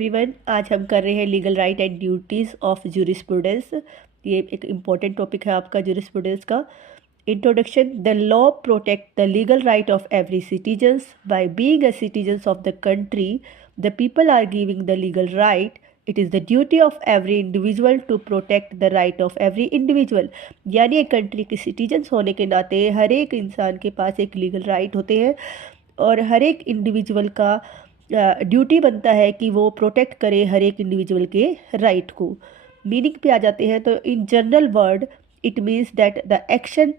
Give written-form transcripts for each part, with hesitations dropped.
Everyone, आज हम कर रहे हैं legal right and duties of jurisprudence. ये एक इम्पॉर्टेंट टॉपिक है आपका जूरिस्प्रूडेंस का। Introduction. The law protect the legal right of every citizens by being a citizens of the country the people are giving the legal right. It is the duty of every individual to protect the right of every individual. यानी एक country के citizens होने के नाते हर एक इंसान के पास एक लीगल राइट होते हैं और हर एक इंडिविजुअल का ड्यूटी बनता है कि वो प्रोटेक्ट करे हर एक इंडिविजुअल के राइट को। मीनिंग पे आ जाते हैं तो in general word it means that the action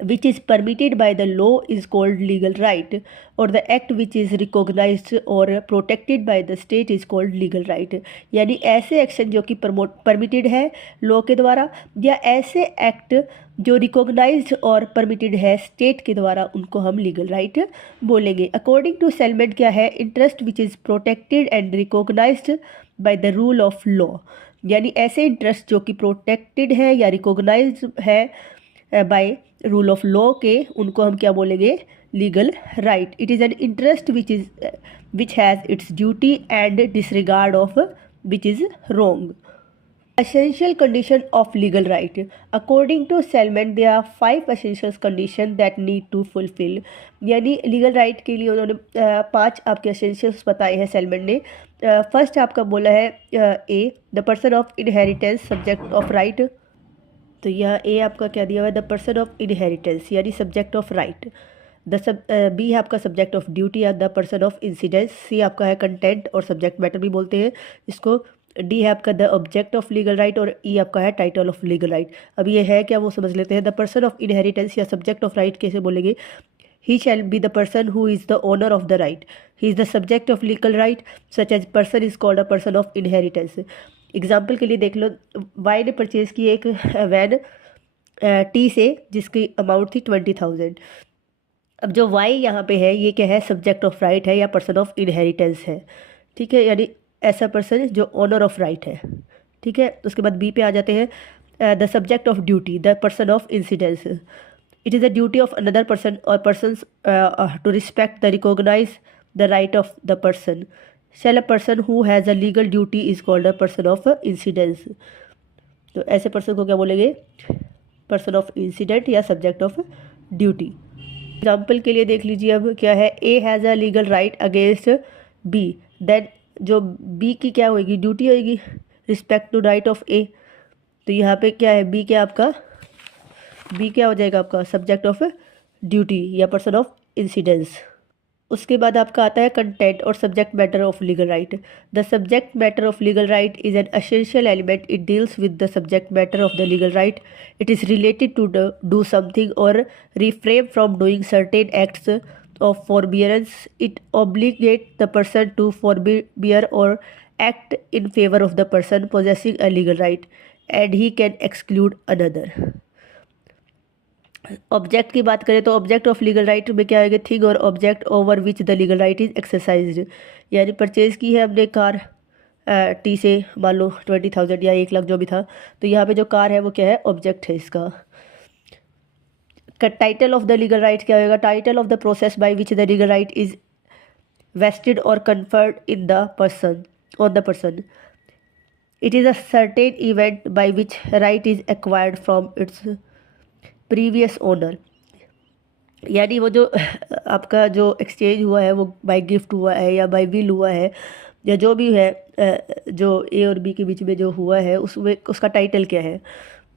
which is permitted by the law is called legal right, or the act which is recognized or protected by the state is called legal right। यानी ऐसे action जो कि permitted है law के द्वारा या ऐसे act जो रिकॉग्नाइज्ड और परमिटेड है स्टेट के द्वारा, उनको हम लीगल राइट बोलेंगे। अकॉर्डिंग टू सेलमेंट क्या है? Interest which is protected and recognised by the rule of law. यानी ऐसे इंटरेस्ट जो कि प्रोटेक्टेड है या रिकॉग्नाइज्ड है बाय रूल ऑफ लॉ के, उनको हम क्या बोलेंगे? Legal right. It is an interest which has its duty and disregard of which is wrong. Essential condition of legal right. According to Selman, there are 5 essential conditions that need to fulfill। यानी legal right के लिए उन्होंने 5 आपके essentials बताए हैं salmon ने। First आपका बोला है A, the person of inheritance subject of right. तो यह ए आपका क्या दिया हुआ है? द पर्सन ऑफ इनहेरिटेंस यानी सब्जेक्ट ऑफ राइट। बी है आपका सब्जेक्ट ऑफ ड्यूटी या the person of incidence. C आपका है कंटेंट और सब्जेक्ट मैटर भी बोलते हैं इसको। डी है आपका the object of legal right और ई आपका है टाइटल ऑफ लीगल राइट। अब ये है क्या, वो समझ लेते हैं। द पर्सन ऑफ इनहेरिटेंस या सब्जेक्ट ऑफ राइट कैसे बोलेंगे? He shall be the person who is the owner of the right. He is the subject of legal right, such as person is called a person of inheritance। Example के लिए देख लो, Y ने purchase की एक van T से जिसकी amount थी 20,000। अब जो वाई यहाँ पे है ये क्या है? सब्जेक्ट ऑफ राइट है या पर्सन ऑफ इनहेरिटेंस है। ठीक है, यानी ऐसा पर्सन जो ओनर ऑफ राइट है। ठीक है, उसके बाद बी पे आ जाते हैं। The subject of duty, the person of incidence. It is the duty of another person or persons to respect the recognize the right of the person। Shall a person who has a legal duty is called a person of incidence। तो ऐसे person को क्या बोलेंगे? Person of incident या subject of duty. Example के लिए देख लीजिए, अब क्या है? A has a legal right against B, then जो बी की क्या होगी? ड्यूटी होगी respect to right of A. तो यहाँ पे क्या है? बी क्या आपका? बी क्या हो जाएगा आपका? सब्जेक्ट ऑफ ड्यूटी या पर्सन ऑफ इंसिडेंस। उसके बाद आपका आता है कंटेंट और subject matter of legal right. The subject matter of legal right is an essential element. It deals with the subject matter of the legal right. It is related to do something or refrain from doing certain acts of forbearance. It obligate the person to forbear or act in favour of the person possessing a legal right and he can exclude another. Object की बात करें तो object of legal right में क्या आएगा? Thing और object over which the legal right is exercised. यानी purchase की है हमने कार टी से, मान लो 20,000 या 1 लाख जो भी था, तो यहाँ पे जो कार है वो क्या है? ऑब्जेक्ट है इसका। Title of the legal right क्या होगा? Title of the process by which the legal right is vested or conferred in the person on the person. It is a certain event by which right is acquired from its previous owner. यानी वो जो आपका जो exchange हुआ है वो bye gift हुआ है या बाय विल हुआ है या जो भी है, जो ए और बी के बीच में जो हुआ है उसमें उसका टाइटल क्या है?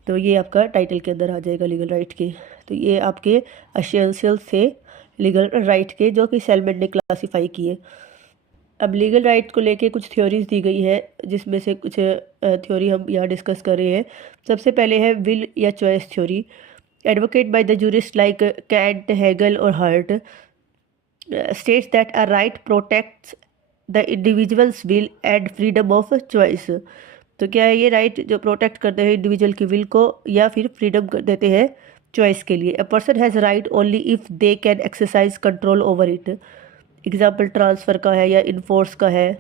तो ये आपका टाइटल के अंदर आ जाएगा लीगल राइट के। तो ये आपके एसेंशियल थे लीगल राइट के, जो कि सेलमेंट ने क्लासीफाई किए। अब लीगल राइट को लेके कुछ थ्योरीज दी गई है, जिसमें से कुछ थ्योरी हम यहाँ डिस्कस कर रहे हैं। सबसे पहले है विल या choice theory. Advocate by the jurists like Kant, Hegel or Hart states that a right protects the individual's will and freedom of choice। तो क्या है ये राइट जो प्रोटेक्ट करते हैं इंडिविजुअल की विल को या फिर फ्रीडम देते हैं चॉइस के लिए। अ person has right only if they can exercise control over it. Example transfer का है या इन्फोर्स का है।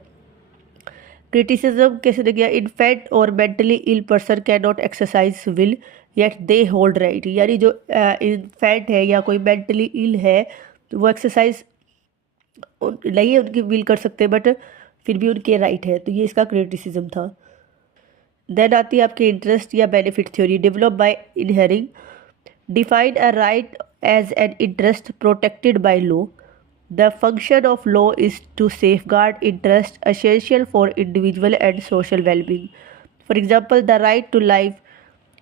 क्रिटिसिज्म कैसे देखिए? इन्फेंट और mentally ill person can not exercise will yet they hold right. यानी जो इन्फेंट है या कोई मेंटली इल है तो वो एक्सरसाइज नहीं है उनकी विल कर सकते, बट फिर भी उनके राइट है, तो ये इसका क्रिटिसिज्म था। देन आती है आपकी इंटरेस्ट या benefit theory, develop by Ihering, define a right as an interest protected by law. The function of law is to safeguard interests essential for individual and social well-being. For example, the right to life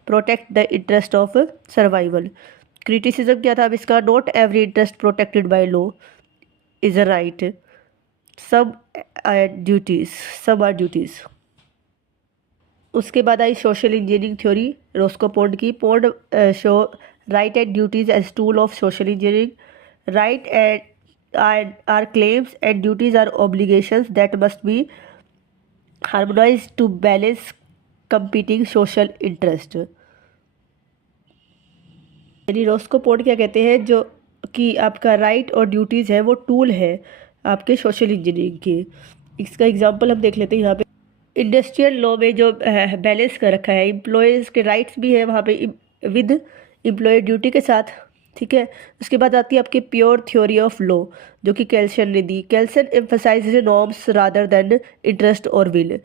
protect the interest of survival. Criticism क्या था अब इसका? Not every interest protected by law is a right. Some are duties. Some are duties. उसके बाद आई social engineering theory, Roscoe Pound की। Pound show right and duties as tool of social engineering. Right and are claims and duties are obligations that must be harmonized to balance competing social interest। यानी Roscoe pond क्या कहते हैं, जो कि आपका right और duties है वो टूल है आपके सोशल इंजीनियरिंग के। इसका एग्जांपल हम देख लेते हैं यहाँ पे। इंडस्ट्रियल लॉ में जो बैलेंस कर रखा है, एम्प्लॉयज़ के राइट्स भी है वहाँ पे विद एम्प्लॉय ड्यूटी के साथ, ठीक है। उसके बाद आती है आपकी प्योर थ्योरी ऑफ लॉ, जो कि केल्सन ने दी। Kelsen emphasises norms rather than interest or will.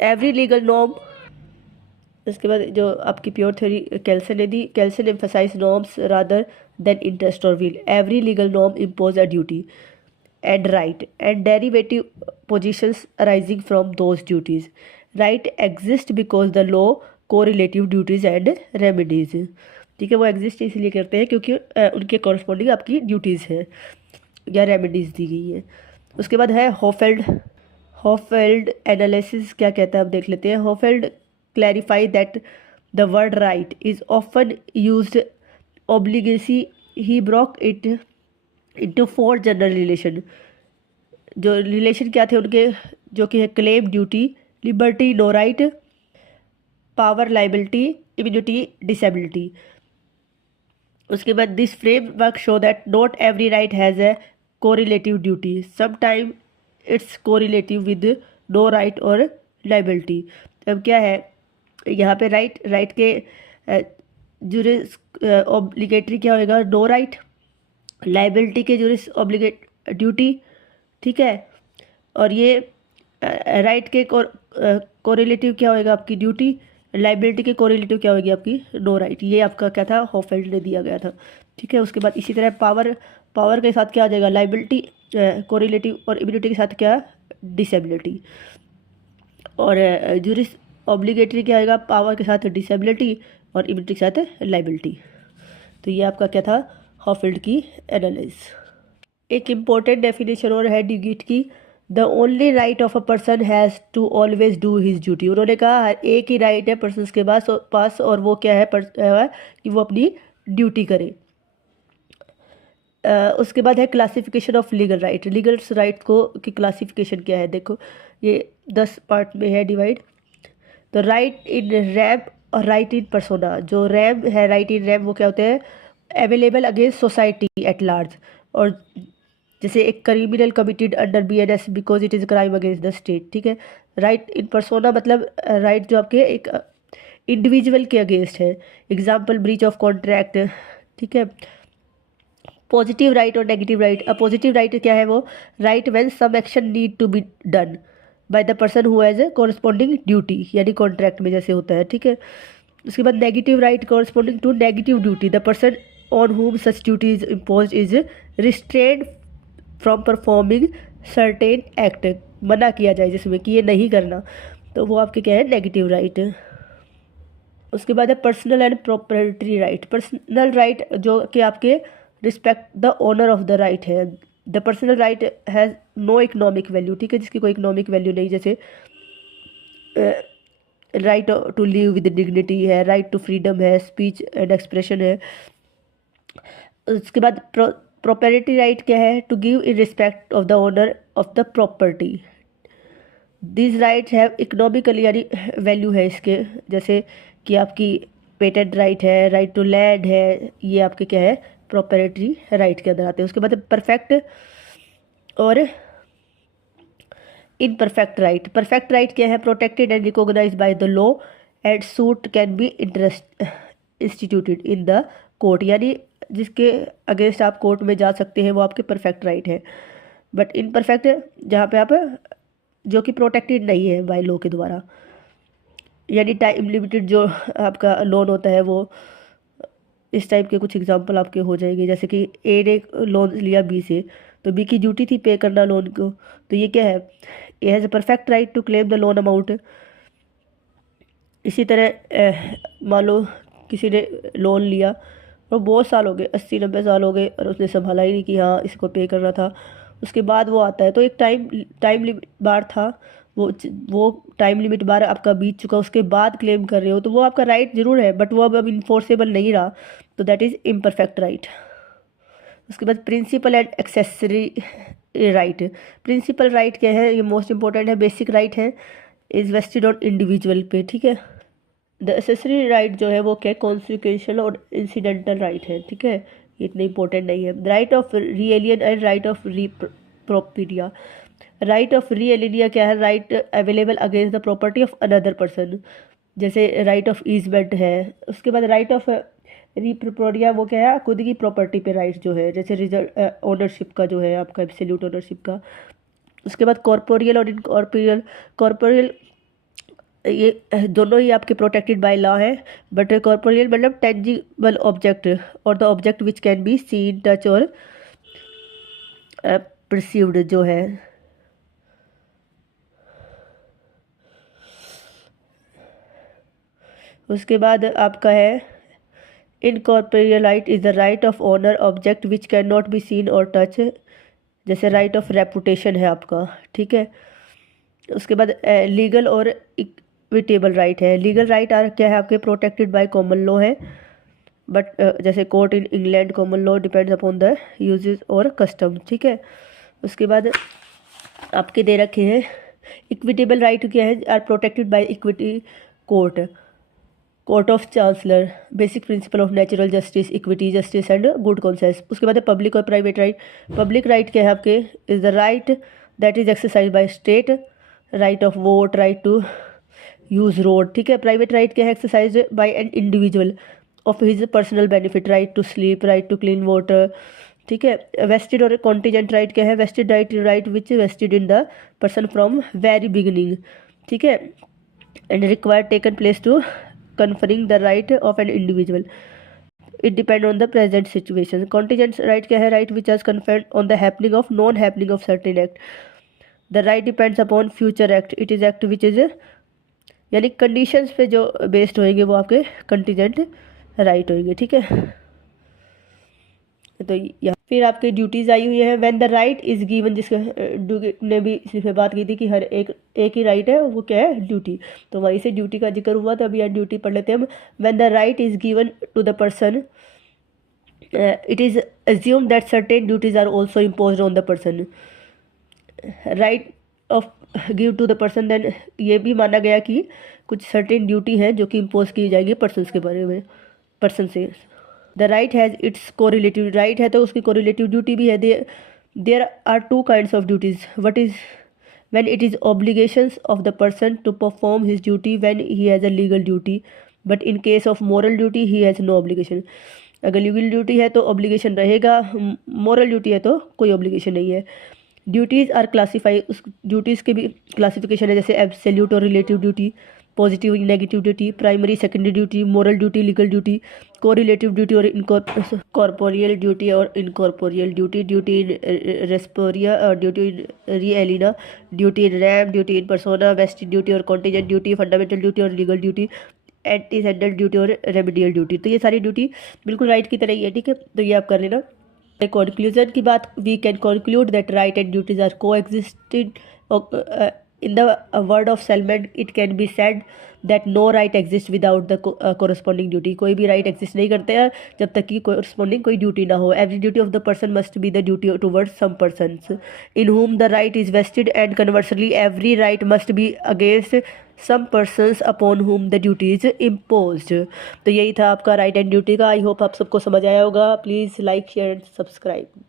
Every legal norm, उसके बाद जो आपकी प्योर थ्योरी केल्सन ने दी, Kelsen emphasise norms rather than interest or will. Every legal norm impose a duty and right and derivative positions arising from those duties. Right exist because the law correlative duties and remedies, ठीक है। वो exist इसलिए करते हैं क्योंकि उनके corresponding आपकी duties है या रेमेडीज़ दी गई है। उसके बाद है होफेल्ड एनालिसिस क्या कहता है, अब देख लेते हैं। Hohfeld clarify that the word right is often used ऑब्लिगेसी, he broke it into 4 general relation. जो रिलेशन क्या थे उनके, जो कि है claim, duty, liberty, no right, power, liability, immunity, disability. उसके बाद this framework show that not every right has a correlative duty, sometime it's correlative with no right or liability. अब क्या है यहाँ पे राइट के जुरिस ऑब्लिगेटरी क्या होएगा, नो राइट। लाइबिलिटी के जुरिस ऑब्लिगेट ड्यूटी, ठीक है। और ये राइट के कोरिलेटिव क्या होएगा आपकी ड्यूटी, लाइबिलिटी के कोरिलेटिव क्या होगी आपकी नो राइट। ये आपका क्या था, होफेल्ड ने दिया गया था, ठीक है। उसके बाद इसी तरह पावर के साथ क्या आ जाएगा, लाइबिलिटी कोरिलेटिव, और इम्यूनिटी के साथ क्या, डिसेबिलिटी। और जुरिस ऑब्लिगेटरी क्या आएगा, पावर के साथ डिसेबिलिटी और इम्यूनिटी के साथ लाइबिलिटी। तो ये आपका क्या था, होफेल्ड की एनालिस। एक इम्पोर्टेंट डेफिनेशन और है ड्यूगिट की, the only right of a person has to always do his duty. उन्होंने कहा एक ही राइट है पर्सन के पास और वो क्या है कि वो अपनी ड्यूटी करे। उसके बाद है classification of legal right. Legal right को की क्लासिफिकेशन क्या है, देखो ये 10 पार्ट में है डिवाइड। तो राइट इन रैम और राइट इन पर्सोना। जो रैम है, राइट इन रैम, वो क्या होते हैं, available against society at large. और जैसे एक criminal committed under BNS because it is crime against the state, ठीक है। राइट इन पर्सोना मतलब राइट जो आपके एक इंडिविजुअल के अगेंस्ट है, एग्जाम्पल ब्रीच ऑफ कॉन्ट्रैक्ट, ठीक है। पॉजिटिव राइट और negative right. A positive right क्या है, वो right when some action need to be done by the person who has a corresponding duty, यानी कॉन्ट्रैक्ट में जैसे होता है, ठीक है। उसके बाद negative right corresponding to negative duty, the person on whom such duty is imposed is restrained from performing certain act। मना किया जाए जिसमें कि ये नहीं करना, तो वो आपके क्या है, नेगेटिव राइट। उसके बाद है personal and property right. Personal right जो कि आपके respect the owner of the right है। The personal right has no economic value, ठीक है, जिसकी कोई इकोनॉमिक वैल्यू नहीं, जैसे right to live with dignity है, राइट टू फ्रीडम है, स्पीच एंड एक्सप्रेशन है। उसके बाद प्रॉपर्टी राइट क्या है, to give in respect of the owner of the property. This rights have economically यानी वैल्यू है इसके, जैसे कि आपकी पेटेंट राइट है, राइट टू लैंड है, ये आपके क्या है, प्रॉपर्टी राइट के अंदर आते हैं। उसके बाद परफेक्ट और इनपरफेक्ट राइट। परफेक्ट राइट क्या है, protected and recognise by the law and suit can be instituted in the court, यानी जिसके अगेंस्ट आप कोर्ट में जा सकते हैं, वो आपके परफेक्ट राइट है। बट इनपरफेक्ट जहाँ पे आप जो कि प्रोटेक्टेड नहीं है बाय लॉ के द्वारा। यानी टाइम लिमिटेड जो आपका लोन होता है वो इस टाइप के कुछ एग्जांपल आपके हो जाएंगे, जैसे कि ए ने लोन लिया बी से, तो बी की ड्यूटी थी पे करना लोन को, तो ये क्या है, A has a perfect right to claim the loan amount. इसी तरह मान लो किसी ने लोन लिया और बहुत साल हो गए, 80-90 साल हो गए, और उसने संभाला ही नहीं कि हाँ इसको पे करना था। उसके बाद वो आता है, तो एक टाइम लिमिट बार था, वो टाइम लिमिट बार आपका बीत चुका, उसके बाद क्लेम कर रहे हो, तो वो आपका राइट ज़रूर है, बट वो अब इन्फोर्सेबल नहीं रहा, तो दैट इज़ इम्परफेक्ट राइट। उसके बाद principal and accessory right. Principal right क्या है, ये मोस्ट इंपॉर्टेंट है, बेसिक राइट है, इज वेस्टेड ऑन इंडिविजुअल पे, ठीक है। द एसेसरी राइट जो है वो क्या, कॉन्सिक्वेंशियल और इंसिडेंटल राइट है, ठीक है, ये इतने इंपॉर्टेंट नहीं है। Right of re alien and right of re propria. Right of re aliena क्या है, right available against the property of another person, जैसे राइट ऑफ ईजमेंट है। उसके बाद राइट ऑफ रीप्रोप्रिया, वो क्या है, खुद की प्रॉपर्टी पे राइट जो है, जैसे रिजल्ट ओनरशिप का जो है आपका, एब्सोल्यूट ओनरशिप का। उसके बाद कॉर्पोरियल और इनकॉर्पोरियल। कॉर्पोरियल ये दोनों ही आपके प्रोटेक्टेड बाय लॉ है, बट कॉर्पोरियल मतलब टेंजिबल ऑब्जेक्ट, और the object which can be seen, touch और परसीव्ड जो है। उसके बाद आपका है incorporeal right is the right of owner object which can not be seen और टच, जैसे राइट ऑफ रेपुटेशन है आपका, ठीक है। उसके बाद लीगल और इक्विटेबल राइट है। लीगल राइट क्या है आपके, प्रोटेक्टेड बाय कॉमन लॉ है, बट जैसे court in England common law depends upon the uses और कस्टम, ठीक है। उसके बाद आपके दे रखे हैं इक्विटेबल राइट क्या है, are protected by equity court of chancellor, basic principle of natural justice, equity, justice and good conscience. उसके बाद पब्लिक और प्राइवेट राइट। पब्लिक राइट क्या है आपके, is the right that is exercise by state, right of vote, right to use road, ठीक है। Private right क्या है, exercise by an individual of his personal benefit, right to sleep, right to clean water, ठीक है। Vested और contingent right क्या है, vested right which vested in the person from very beginning, ठीक है, and required taken place to conferring the right of an individual, it depend on the present situation. Contingent right क्या है, right which has conferred on the happening of non happening of certain act, the right depends upon future act, it is act which is यानी conditions पे जो based होएंगे वो आपके contingent right होएंगे, ठीक है। तो यहाँ फिर आपके ड्यूटीज़ आई हुई है, when the right is given, जिसके ने भी इसी पे बात की थी कि हर एक ही राइट है, वो क्या है, ड्यूटी, तो वहीं से ड्यूटी का जिक्र हुआ, तो अभी यहाँ ड्यूटी पढ़ लेते हैं हम। When the right is given to the person, it is assume that certain duties are also impose on the person. Right of give to the person, then ये भी माना गया कि कुछ सर्टेन ड्यूटी है जो कि इम्पोज की जाएगी पर्सन के बारे में, पर्सन से। The right has its correlative, right है तो उसकी कोरिलेटिव ड्यूटी भी है। There are two kinds of duties, what is when it is obligations of the person to perform his duty when he has a legal duty, but in case of moral duty he has no obligation। अगर legal duty है तो obligation रहेगा, moral duty है तो कोई obligation नहीं है। Duties are classify, उस ड्यूटीज़ के भी क्लासिफिकेशन है, जैसे एब्सोल्यूट और relative duty, positive negative duty, primary secondary duty, moral duty, legal duty, correlative duty और कॉर्पोरियल ड्यूटी और incorporeal duty, duty in re propria, duty in re aliena, duty in rem, duty in persona, vested duty और contingent duty, fundamental duty और legal duty, antecedent duty और remedial duty. तो ये सारी duty बिल्कुल right की तरह ही है, ठीक है, तो ये आप कर लेना। कंक्लूजन की बात, we can conclude that right and duties are coexisted in the word of Salman, it can be said that no right exists without the corresponding duty। कोई भी right exist नहीं करते हैं जब तक कि corresponding कोई duty ना हो। every duty of the person must be the duty towards some persons in whom the right is vested, and conversely every right must be against some persons upon whom the duty is imposed। तो यही था आपका right and duty का। I hope आप सबको समझ आया होगा। Please like share and subscribe.